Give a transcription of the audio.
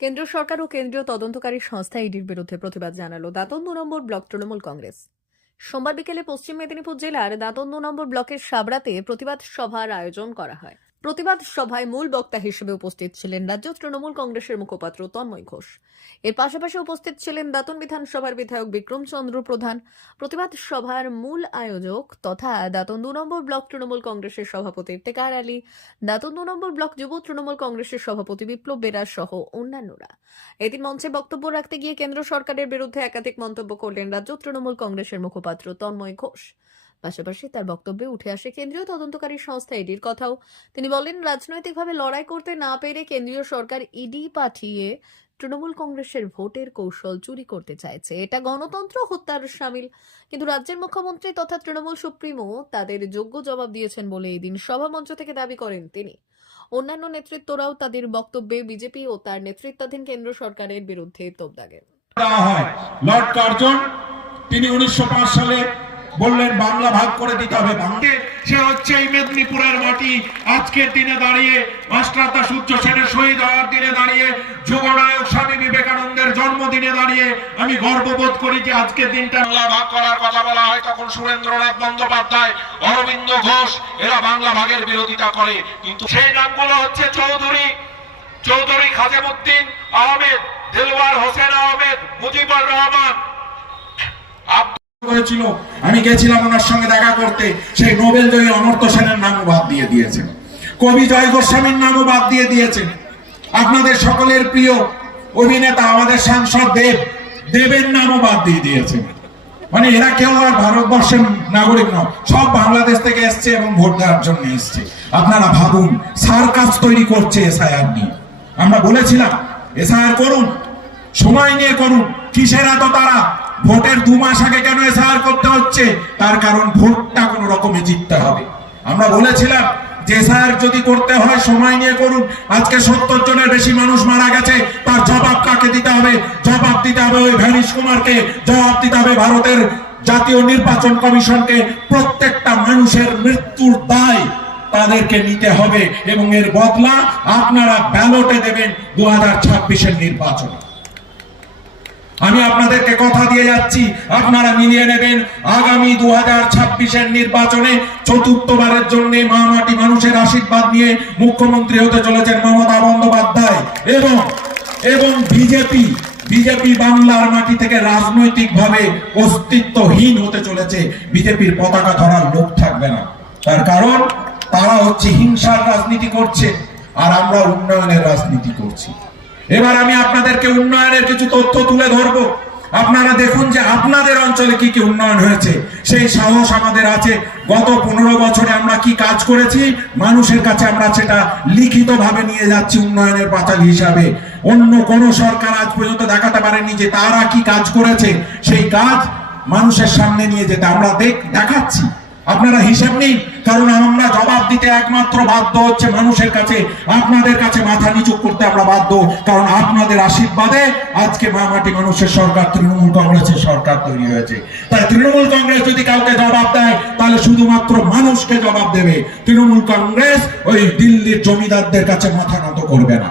কেন্দ্র সরকার ও কেন্দ্রীয় তদন্তকারী সংস্থা ইডির বিরুদ্ধে প্রতিবাদ জানালো দাঁতন দু নম্বর ব্লক তৃণমূল কংগ্রেস। সোমবার বিকেলে পশ্চিম মেদিনীপুর জেলার দাঁতন দু নম্বর ব্লকের সাবড়াতে প্রতিবাদ সভার আয়োজন করা হয়। প্রতিবাদ সভায় মূল বক্তা হিসেবে উপস্থিত ছিলেন রাজ্য তৃণমূল কংগ্রেসের মুখপাত্র তন্ময় ঘোষ। এর পাশাপাশি উপস্থিত ছিলেন দাঁতন বিধানসভার বিধায়ক বিক্রম চন্দ্র প্রধান। প্রতিবাদ সভার মূল আয়োজক তথা দাতন দু নম্বর ব্লক তৃণমূল কংগ্রেসের সভাপতি টেকার আলী, দাঁতন দু নম্বর ব্লক যুব তৃণমূল কংগ্রেসের সভাপতি বিপ্লব বেরা সহ অন্যান্যরা। এদিন মঞ্চে বক্তব্য রাখতে গিয়ে কেন্দ্র সরকারের বিরুদ্ধে একাধিক মন্তব্য করলেন রাজ্য তৃণমূল কংগ্রেসের মুখপাত্র তন্ময় ঘোষ। পাশাপাশি তার বক্তব্যে উঠে আসে কেন্দ্রীয় তদন্তকারী সংস্থা ইডির কথাও। তিনি বলেন, রাজনৈতিকভাবে লড়াই করতে না পেরে কেন্দ্রীয় সরকার ইডি পাঠিয়ে তৃণমূল কংগ্রেসের ভোটের কৌশল চুরি করতে চাইছে। এটা গণতন্ত্র, হত্যার সামিল। কিন্তু রাজ্যের মুখ্যমন্ত্রী তথা তৃণমূল সুপ্রিমো তাদের যোগ্য জবাব দিয়েছেন বলে এদিন সভামঞ্চ থেকে দাবি করেন তিনি। অন্যান্য নেতৃত্বরাও তাদের বক্তব্যে বিজেপি ও তার নেতৃত্বাধীন কেন্দ্র সরকারের বিরুদ্ধে তোপ দাগেন। তিনি উনিশশো সালে বললেন, বাংলা ভাগ করে দিতে হবে সে হচ্ছে এই মেদিনীপুরের মাটি। আজকের দিনে দাঁড়িয়ে মাস্টারদা সূর্য সেনের শহীদ হওয়ার দিনে দাঁড়িয়ে যুবনায়ক স্বামী বিবেকানন্দের জন্মদিনে দাঁড়িয়ে আমি গর্ববোধ করি যে আজকের দিনটা বাংলা ভাগ করার কথা বলা হয়। তখন সুরেন্দ্রনাথ বন্দ্যোপাধ্যায়, অরবিন্দ ঘোষ, এরা বাংলা ভাগের বিরোধিতা করে। কিন্তু সেই নামগুলো হচ্ছে চৌধুরী চৌধুরী খাজেমুদ্দিন আহমেদ, দিলওয়ার হোসেন আহমেদ, মুজিবুর রহমান হয়েছিল আমি গেছিলাম ওনার সঙ্গে দেখা করতে। সেই নোবেল জয়ী অমর্ত্য সেনের নামও বাদ দিয়ে দিয়েছেন। কবি জয় গোস্বামীর নামও বাদ দিয়ে দিয়েছেন। আপনাদের সকলের প্রিয় অভিনেতা, আমাদের সাংসদ দেব, দেবের নামও বাদ দিয়ে দিয়েছেন। মানে এরা কেউ আর ভারতবর্ষের নাগরিক নয়। সব বাংলাদেশ থেকে এসছে এবং ভোট দেওয়ার জন্য এসছে। আপনারা ভাবুন, সার্কাস তৈরি করছে এসআইআর নিয়ে। আমরা বলেছিলাম, এসআইআর করুন, সময় নিয়ে করুন। কিসের এত তারা? ভোটের দু মাস আগে কেন এসআইআর করতে হচ্ছে? তার কারণ ভোটটা কোন রকমে জিততে হবে। আমরা বলেছিলাম যে যদি করতে হয়, সময় নিয়ে করুন। আজকে সত্তর জনের বেশি মানুষ মারা গেছে, তার জবাব কাকে দিতে হবে? জবাব দিতে হবে ওই ভ্যানিশ কুমারকে। জবাব দিতে হবে ভারতের জাতীয় নির্বাচন কমিশনকে। প্রত্যেকটা মানুষের মৃত্যুর দায় তাদেরকে নিতে হবে এবং এর বদলা আপনারা ব্যালটে দেবেন দু হাজার ছাব্বিশের নির্বাচন। আমি আপনাদেরকে কথা দিয়ে যাচ্ছি। আপনারা মিলিয়ে নেবেন আগামী দু হাজার ছাব্বিশের নির্বাচনে চতুর্থবারের জন্য মা মাটি মানুষের আশীর্বাদ নিয়ে মুখ্যমন্ত্রী হতে চলেছেন মমতা বন্দ্যোপাধ্যায়। এবং এবং বিজেপি বিজেপি বাংলার মাটি থেকে রাজনৈতিকভাবে অস্তিত্বহীন হতে চলেছে। বিজেপির পতাকা ধরার লোক থাকবে না। তার কারণ, তারা হচ্ছে হিংসার রাজনীতি করছে, আর আমরা উন্নয়নের রাজনীতি করছি। এবার আমি আপনাদেরকে উন্নয়নের কিছু তথ্য তুলে ধরবো। আপনারা দেখুন যে আপনাদের অঞ্চলে কি কি উন্নয়ন হয়েছে। সেই সাহস আমাদের আছে। গত পনেরো বছরে আমরা কি কাজ করেছি? মানুষের কাছে আমরা সেটা লিখিত ভাবে নিয়ে যাচ্ছি উন্নয়নের পাঁচাল হিসাবে। অন্য কোন সরকার আজ পর্যন্ত দেখাতে পারেনি যে তারা কি কাজ করেছে। সেই কাজ মানুষের সামনে নিয়ে যেতে আমরা দেখ দেখাচ্ছি। আপনারা হিসাব নিন, কারণ আমরা জবাব দিতে একমাত্র বাধ্য হচ্ছে মানুষের কাছে। আপনাদের কাছে মাথা নিচু করতে আমরা বাধ্য, কারণ আপনাদের আশীর্বাদে আজকে মামাটি মানুষের সরকার, তৃণমূল কংগ্রেসের সরকার তৈরি হয়েছে। তাই তৃণমূল কংগ্রেস যদি কাউকে জবাব দেয়, তাহলে শুধুমাত্র মানুষকে জবাব দেবে। তৃণমূল কংগ্রেস ওই দিল্লির জমিদারদের কাছে মাথা নত করবে না।